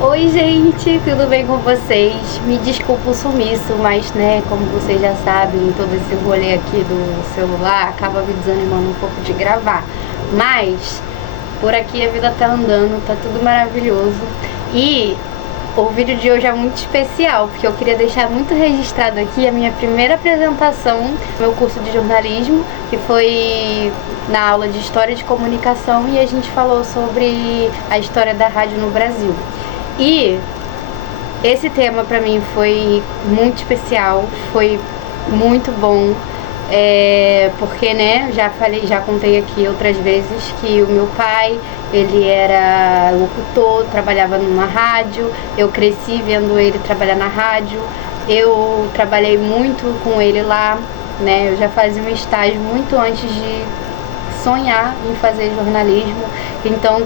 Oi gente, tudo bem com vocês? Me desculpa o sumiço, mas né, como vocês já sabem, todo esse rolê aqui do celular acaba me desanimando um pouco de gravar. Mas, por aqui a vida tá andando, tá tudo maravilhoso. E o vídeo de hoje é muito especial, porque eu queria deixar muito registrado aqui a minha primeira apresentação no meu curso de jornalismo, que foi na aula de História de Comunicação, e a gente falou sobre a história da rádio no Brasil. E esse tema pra mim foi muito especial, foi muito bom, porque né, já contei aqui outras vezes que o meu pai, ele era locutor, trabalhava numa rádio, eu cresci vendo ele trabalhar na rádio, eu trabalhei muito com ele lá, né, eu já fazia um estágio muito antes de sonhar em fazer jornalismo. Então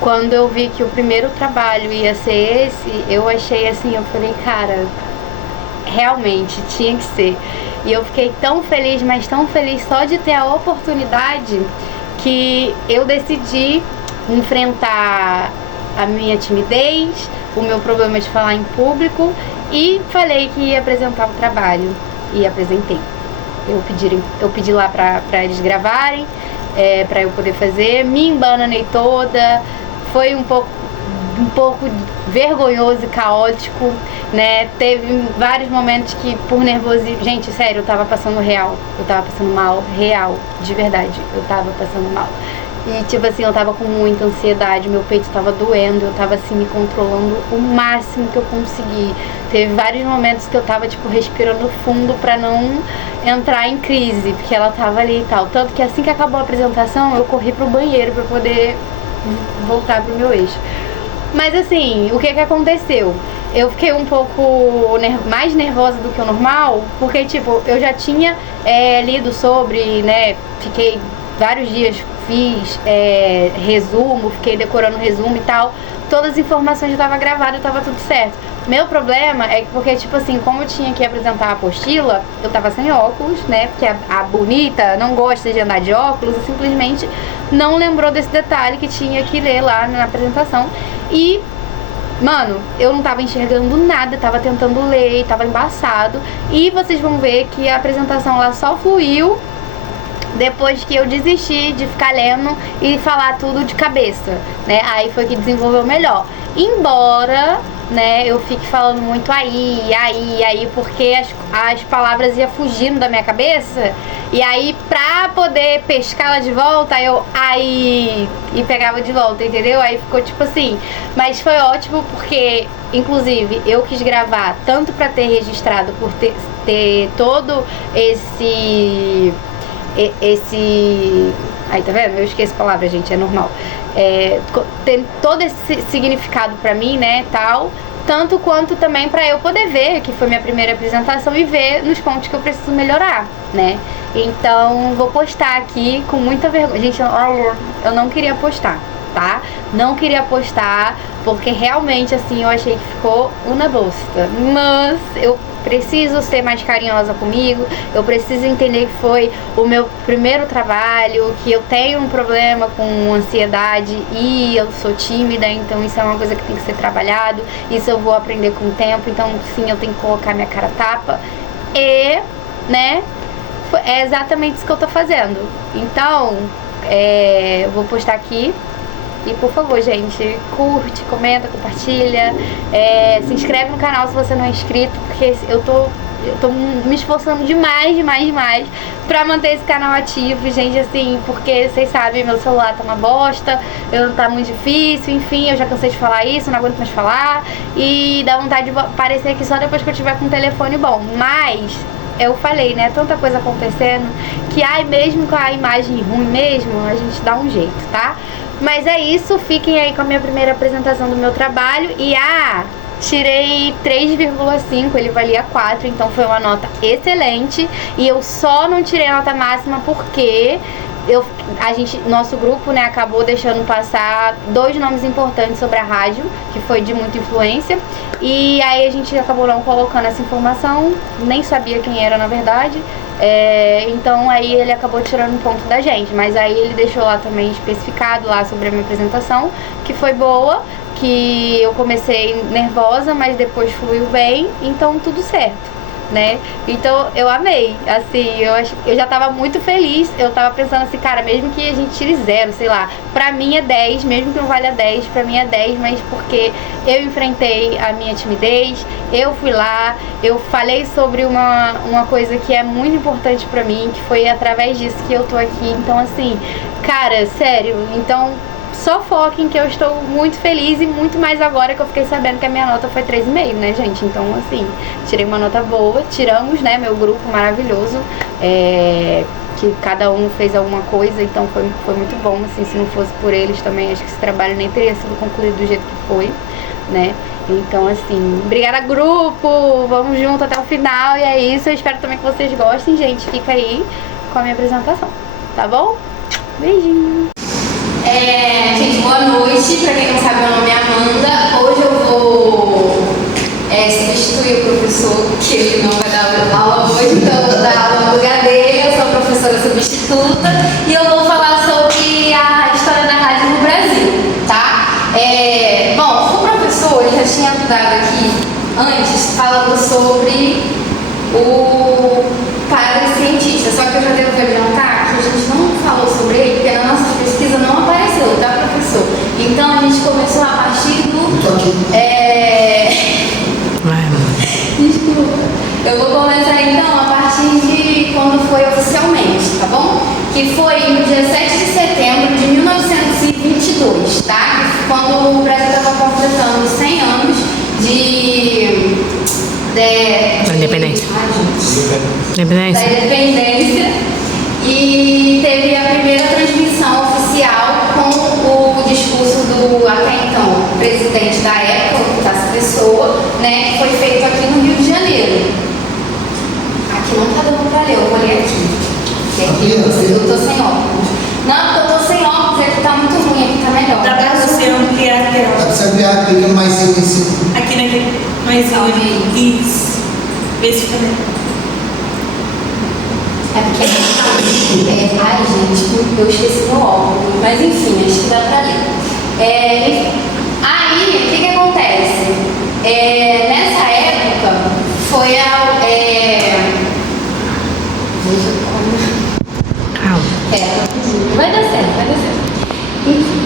quando eu vi que o primeiro trabalho ia ser esse, eu achei assim, eu falei, cara, realmente tinha que ser. E eu fiquei tão feliz, mas tão feliz só de ter a oportunidade, que eu decidi enfrentar a minha timidez, o meu problema de falar em público, e falei que ia apresentar o trabalho. E apresentei. Eu pedi lá pra eles gravarem, pra eu poder fazer, me embananei toda. Foi um pouco vergonhoso e caótico, né? Teve vários momentos que, por nervosismo, gente, sério, eu tava passando real, eu tava passando mal, real, de verdade, eu tava passando mal. E tipo assim, eu tava com muita ansiedade, meu peito tava doendo, eu tava assim me controlando o máximo que eu consegui. Teve vários momentos que eu tava tipo respirando fundo pra não entrar em crise, porque ela tava ali e tal. Tanto que assim que acabou a apresentação, eu corri pro banheiro pra poder voltar pro meu eixo. Mas assim, o que aconteceu? Eu fiquei um pouco mais nervosa do que o normal, porque tipo, eu já tinha lido sobre, né, fiquei vários dias, fiz resumo, fiquei decorando resumo e tal, todas as informações já estavam gravadas, estava tudo certo. Meu problema é que, porque tipo assim, como eu tinha que apresentar a apostila, eu tava sem óculos, né, porque a bonita não gosta de andar de óculos e simplesmente não lembrou desse detalhe que tinha que ler lá na apresentação. E mano, eu não tava enxergando nada, tava tentando ler, tava embaçado. E vocês vão ver que a apresentação lá só fluiu depois que eu desisti de ficar lendo e falar tudo de cabeça, né? Aí foi que desenvolveu melhor. Embora, né, eu fique falando muito aí, porque as palavras iam fugindo da minha cabeça. E aí, pra poder pescá-la de volta, eu aí e pegava de volta, entendeu? Aí ficou tipo assim. Mas foi ótimo porque, inclusive, eu quis gravar tanto pra ter registrado, por ter todo esse... Aí, tá vendo? Eu esqueço a palavra, gente, é normal. Tem todo esse significado pra mim, né, tal. Tanto quanto também pra eu poder ver, que foi minha primeira apresentação, e ver nos pontos que eu preciso melhorar, né. Então, vou postar aqui com muita vergonha. Gente, eu não queria postar, tá? Não queria postar, porque realmente, assim, eu achei que ficou uma bosta. Mas eu preciso ser mais carinhosa comigo, eu preciso entender que foi o meu primeiro trabalho, que eu tenho um problema com ansiedade e eu sou tímida, então isso é uma coisa que tem que ser trabalhado, isso eu vou aprender com o tempo, então sim, eu tenho que colocar minha cara a tapa e, né, é exatamente isso que eu tô fazendo. Então, eu vou postar aqui. E por favor, gente, curte, comenta, compartilha, se inscreve no canal se você não é inscrito, porque eu tô me esforçando demais pra manter esse canal ativo, gente, assim, porque vocês sabem, meu celular tá uma bosta, tá muito difícil, enfim, eu já cansei de falar isso, não aguento mais falar, e dá vontade de aparecer aqui só depois que eu tiver com um telefone bom, mas eu falei, né, tanta coisa acontecendo, que mesmo com a imagem ruim mesmo, a gente dá um jeito, tá? Mas é isso, fiquem aí com a minha primeira apresentação do meu trabalho. E tirei 3,5, ele valia 4, então foi uma nota excelente. E eu só não tirei a nota máxima porque nosso grupo, né, acabou deixando passar 2 nomes importantes sobre a rádio, que foi de muita influência. E aí a gente acabou não colocando essa informação, nem sabia quem era na verdade. Então aí ele acabou tirando um ponto da gente, mas aí ele deixou lá também especificado lá sobre a minha apresentação, que foi boa, que eu comecei nervosa, mas depois fluiu bem, então tudo certo, né? Então eu amei, assim, eu já tava muito feliz, eu tava pensando assim, cara, mesmo que a gente tire 0, sei lá, pra mim é 10, mesmo que não valha 10, pra mim é 10, mas porque eu enfrentei a minha timidez, eu fui lá, eu falei sobre uma coisa que é muito importante pra mim, que foi através disso que eu tô aqui, então assim, cara, sério, então só foquem que eu estou muito feliz e muito mais agora que eu fiquei sabendo que a minha nota foi 3,5, né, gente? Então, assim, tirei uma nota boa, tiramos, né, meu grupo maravilhoso, que cada um fez alguma coisa, então foi muito bom, assim, se não fosse por eles também, acho que esse trabalho nem teria sido concluído do jeito que foi, né? Então, assim, obrigada, grupo! Vamos junto até o final, e é isso, eu espero também que vocês gostem, gente, fica aí com a minha apresentação, tá bom? Beijinho! Gente, boa noite. Pra quem não sabe, meu nome é Amanda. Hoje eu vou substituir o professor, que ele não vai dar aula hoje, então eu vou dar aula no lugar dele. Eu sou a professora substituta e eu vou falar sobre a história da rádio no Brasil, tá? Bom, o professor ele já tinha dado aqui antes falando sobre o padre cientista, só que eu já devo adiantar que a gente não falou sobre ele, porque na nossa pesquisa não apareceu, tá, professor? Então a gente começou a partir do... Desculpa. Eu vou começar então a partir de quando foi oficialmente, tá bom? Que foi no dia 7 de setembro de 1922, tá? Quando o Brasil estava completando 100 anos da independência. Da independência. E teve a primeira transmissão oficial com o discurso do até então presidente da época, o Tasso Pessoa, né, que foi feito aqui no Rio de Janeiro. Aqui não tá dando pra ler, eu vou ler aqui. Eu tô sem óculos. Não, porque eu tô sem óculos, aqui tá muito ruim, aqui tá melhor. Dá pra você ampliar a tela. Dá pra você ampliar aqui mais em cima. Aqui naquele mais isso. Vê se fica melhor. É porque ai gente, eu esqueci meu óculos, mas enfim, acho que dá pra ler. Aí, o que acontece? Nessa época, foi a... Calma. Vai dar certo. Enfim.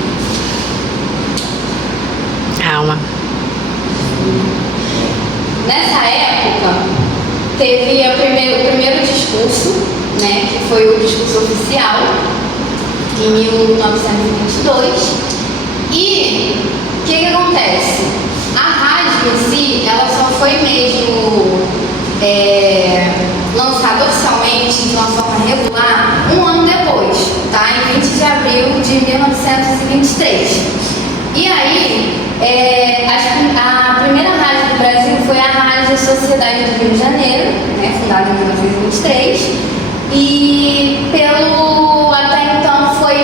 Calma. Nessa época, teve o primeiro discurso, né, que foi o discurso oficial, em 1922. E o que acontece? A rádio em si, ela só foi mesmo lançada oficialmente de uma forma regular um ano depois, tá? Em 20 de abril de 1923. E aí, a primeira rádio do Brasil foi a Rádio Sociedade do Rio de Janeiro, né, fundada em 1923, e até então foi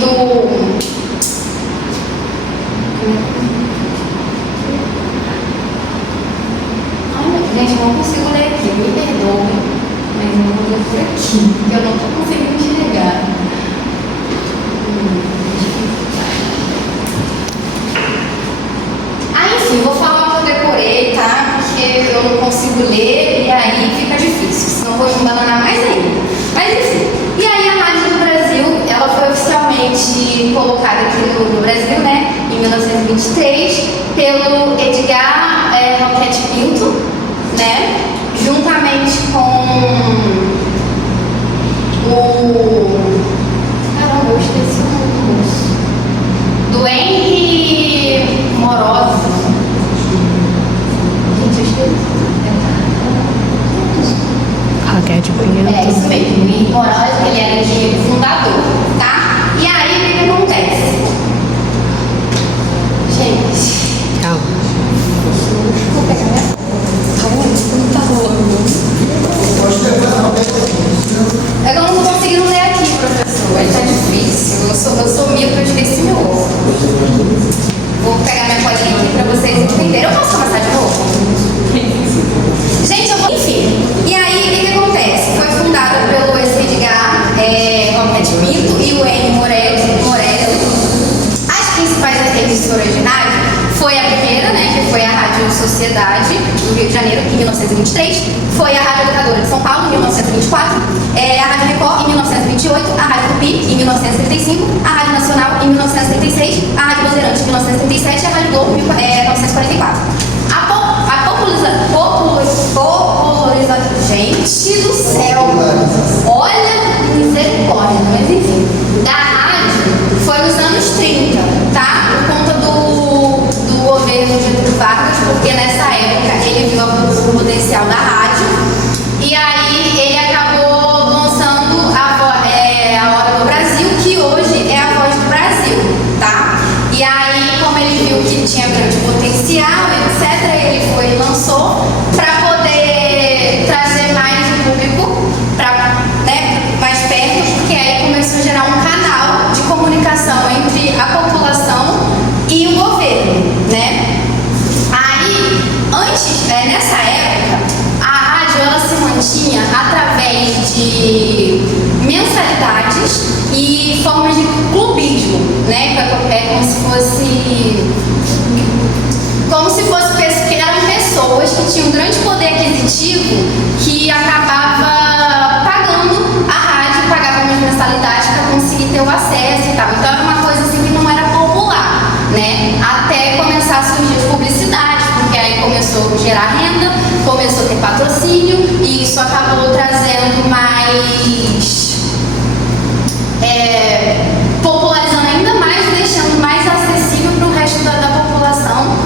do... Gente, eu não consigo ler aqui, me perdoe, mas eu não vou ler por aqui, porque eu não estou conseguindo enxergar. Enfim, vou falar o que eu decorei, tá? Porque eu não consigo ler e aí fica difícil, senão vou me embananar mais ainda. Mas enfim, e aí a Rádio do Brasil, ela foi oficialmente colocada aqui no Brasil, né? Em 1923, pelo Edgar Roquette Pinto, né? Juntamente com caramba, eu esqueci o nome do moço. Do Henry Morosa. Gente, eu esqueci. Roquette Pinto. Isso mesmo, o Henry Morosa, ele era de fundador, tá? E aí, o que acontece? Gente. Calma. Vou pegar minha... Tá rolando. É que eu não tô conseguindo ler aqui, professor. Tá difícil. Eu sou mito, eu esqueci meu ovo. Vou pegar minha colinha aqui pra vocês entenderem. Eu posso começar de novo? Gente, enfim. E aí, o que acontece? emissoras de rádio foi a primeira, né, que foi a Rádio Sociedade do Rio de Janeiro, em 1923, foi a Rádio Educadora de São Paulo, em 1924, a Rádio Record, em 1928, a Rádio Tupi, em 1935, a Rádio Nacional, em 1936, a Rádio Bandeirantes, em 1937 e a Rádio Globo, em 1944. Gente do céu! Olha, misericórdia, mas enfim. Da rádio foi nos anos 30, tá? Por conta do governo Getúlio Vargas, porque nessa época ele viu o potencial da rádio e aí ele acabou lançando a Hora do Brasil, que hoje é a Voz do Brasil, tá? E aí, como ele viu que tinha grande potencial, etc., ele foi e lançou para poder trazer mais público para, né, mais perto, porque aí começou a gerar um canal de comunicação entre a população e o governo, né? Aí, nessa época, a rádio ela se mantinha através de mensalidades e formas de clubismo, né? É como se fosse que eram pessoas que tinham um grande poder aquisitivo que acabava pagando a rádio, pagava umas mensalidades para conseguir ter o acesso e tal. Então era uma coisa assim que não era popular, né? Até começar a surgir publicidade, porque aí começou a gerar renda, começou a ter patrocínio e isso acabou trazendo mais popularizando ainda mais, deixando mais acessível para o resto da população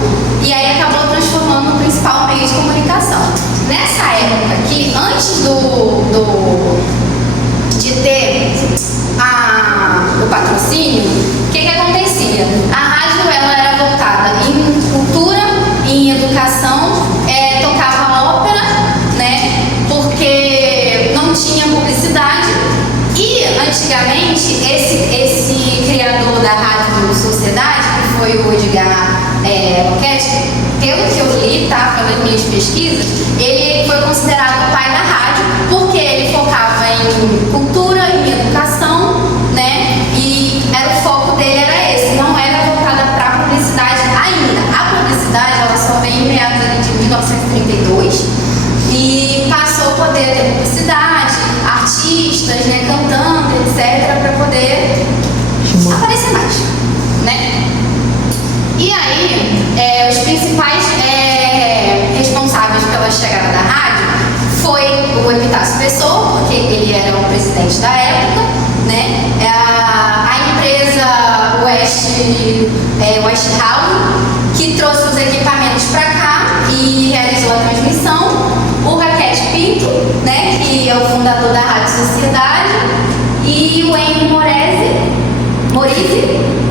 e aí acabou transformando no principal meio de comunicação. Nessa época aqui, antes de ter o patrocínio, o que acontecia? A rádio ela era voltada em cultura, em educação, tocava ópera, né? Porque não tinha publicidade. E antigamente esse criador da Rádio Sociedade, que foi o Edgar Roquette, pelo que eu li, tá, pelas minhas pesquisas, ele foi considerado o pai da rádio, porque ele focava em cultura, em educação, né? E o foco dele era esse, não era voltada para a publicidade ainda. A publicidade ela só veio em meados de 1932 e passou a poder ter publicidade, artistas, né, cantando, etc., para poder aparecer mais, né? E aí, os principais responsáveis pela chegada da rádio foi o Epitácio Pessoa, porque ele era o presidente da época, né? A empresa Westinghouse, que trouxe os equipamentos para cá e realizou a transmissão. O Raquete Pinto, né, que é o fundador da Rádio Sociedade, e o Enio Morizzi,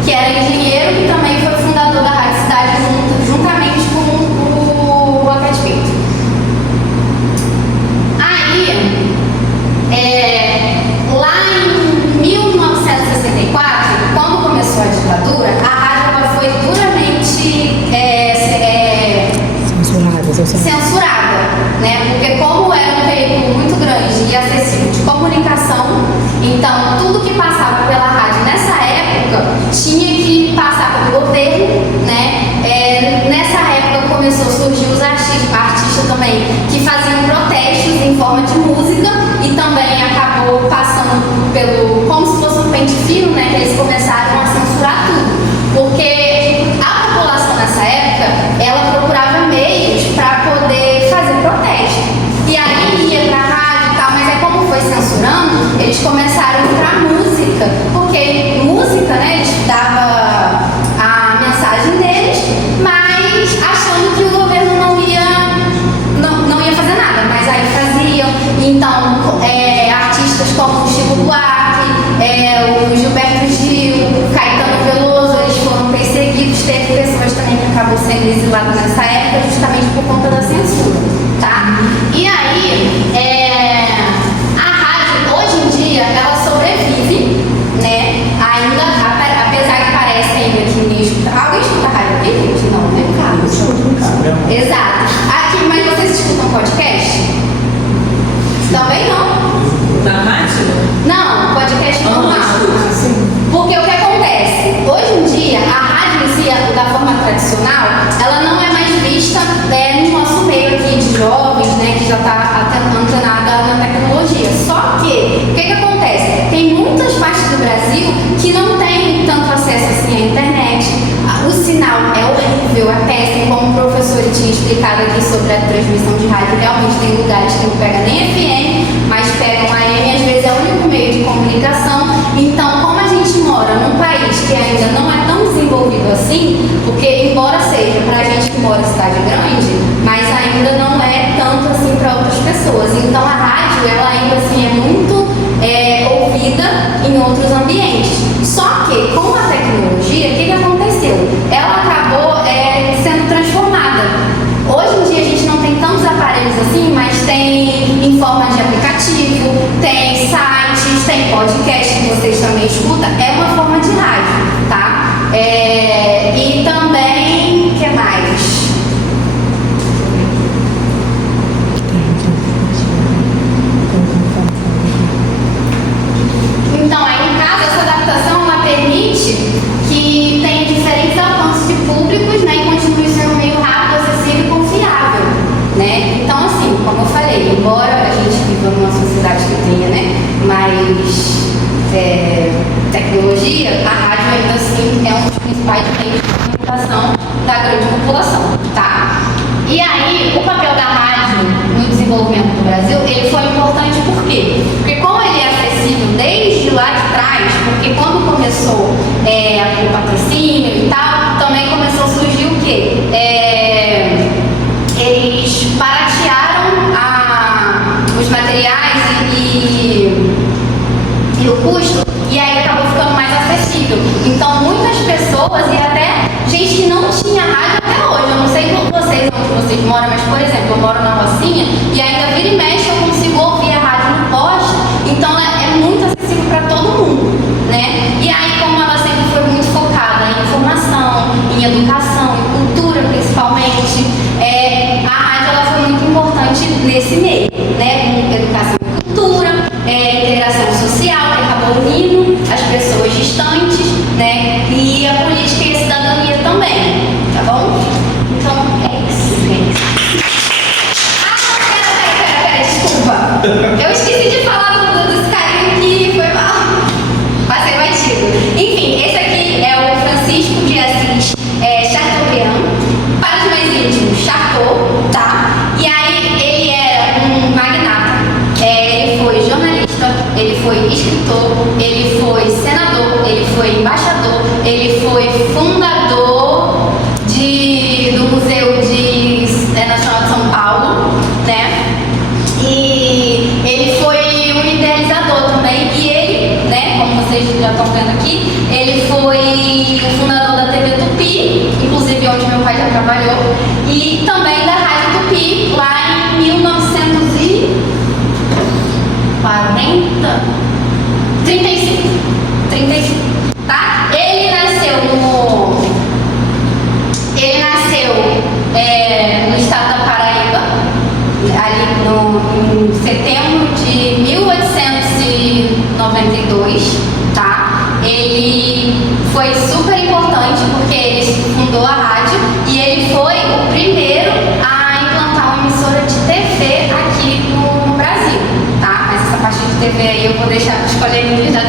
que era engenheiro e também foi fundador da Rádio Cidade juntamente com o Raquete Pinto. Aí, lá em 1964, quando começou a ditadura, a rádio ela foi duramente censurada, né? Porque como era um veículo muito grande e acessível de comunicação, então tudo que passava pela rádio nessa época tinha que passar pelo governo, né? Nessa época começou a surgir os artistas também que faziam protestos em forma de música e também acabou passando como se fosse um pente fino, né? Que eles começaram a censurar tudo, porque a população nessa época ela procurava meios para poder fazer protesto. E aí ia pra rádio e tal, mas aí como foi censurando, eles começaram a ir pra música, porque música, né, eles davam a mensagem deles, mas achando que o governo não ia fazer nada, mas aí faziam. Então, artistas como o Chico Buarque, o Gilberto Gil, o Caetano Veloso, eles foram perseguidos. Teve pessoas também que acabou sendo exiladas nessa época justamente por conta da censura, tá? E aí, a rádio, hoje em dia, ela sobrevive, né? Ainda, apesar que parece ainda que ninguém escuta. Alguém escuta rádio aqui, gente? Não, né? Carlos. Exato. Aqui, mas vocês escutam podcast? Também não. Na rádio? Não, podcast normal. Porque o que acontece? Hoje em dia, a rádio em si, da forma tradicional, ela não é mais vista no nosso meio aqui de jovens, né, que já está antenada na tecnologia. Só que, o que acontece? Tem muitas partes do Brasil que não tem tanto acesso assim à internet. O sinal é horrível, é péssimo, como o professor tinha explicado aqui sobre a transmissão de rádio. Realmente tem lugares que não pega nem FM, mas pegam AM, e às vezes é o único meio de comunicação. Então, como a gente mora num país que ainda não é tão desenvolvido assim, porque embora seja para a gente que mora em cidade grande, mas ainda não é tanto assim para outras pessoas. Então a rádio, ela ainda assim é muito ouvida em outros ambientes. Só que com a tecnologia, o que aconteceu? Ela acabou sendo transformada. Hoje em dia a gente não tem tantos aparelhos assim, mas tem em forma de aplicativo, tem sites, tem podcast que vocês também escutam, é uma forma de rádio, tá? E também, o que mais? Então, aí no caso, essa adaptação, ela permite que tenha diferentes alcances de públicos, né, e continue sendo meio rápido, acessível e confiável, né? Então, assim, como eu falei, embora a gente viva numa sociedade que tenha, né, mais tecnologia, a rádio ainda assim é um dos principais meios de comunicação da grande população, tá? E aí, o papel da rádio no desenvolvimento do Brasil, ele foi importante por quê? Porque como ele é acessível desde lá de trás, porque quando começou o patrocínio e tal, também começou a surgir o quê? Eles baratearam os materiais e o custo, e aí acabou ficando mais acessível. Então muitas pessoas, e até gente que não tinha rádio até hoje, eu não sei vocês onde vocês moram, mas por exemplo, eu moro na Rocinha e ainda vira e mexe eu consigo ouvir a rádio no poste, então é muito acessível para todo mundo, né? E aí, como ela sempre foi muito focada em informação, em educação, em cultura principalmente, a rádio ela foi muito importante nesse meio, né? Com educação e cultura, integração social, que acabou unindo as pessoas distantes, né? E a política e a cidadania também, tá bom? Então, é isso, gente. Pera, desculpa. Eu esqueci de falar dos carinhos que foi mal. Passei batido. Enfim, esse aqui é o Francisco de Assis Chateaubriand. Para os mais íntimos, Chateau, tá? E aí, ele era um magnata. Ele foi jornalista, ele foi escritor, ele foi senador, ele foi embaixador, ele foi fundador do Museu Nacional de São Paulo, né? E ele foi um idealizador também, e ele, né, como vocês já estão vendo aqui, ele foi o fundador da TV Tupi, inclusive onde meu pai já trabalhou, e também da Rádio Tupi, lá em 1935, tá? Ele nasceu no estado da Paraíba, ali em setembro de 1892, tá? Ele foi super importante porque ele fundou a rádio e ele foi o primeiro a implantar uma emissora de TV aqui no Brasil, tá? Mas essa parte de TV aí eu vou deixar para os coleguinhas da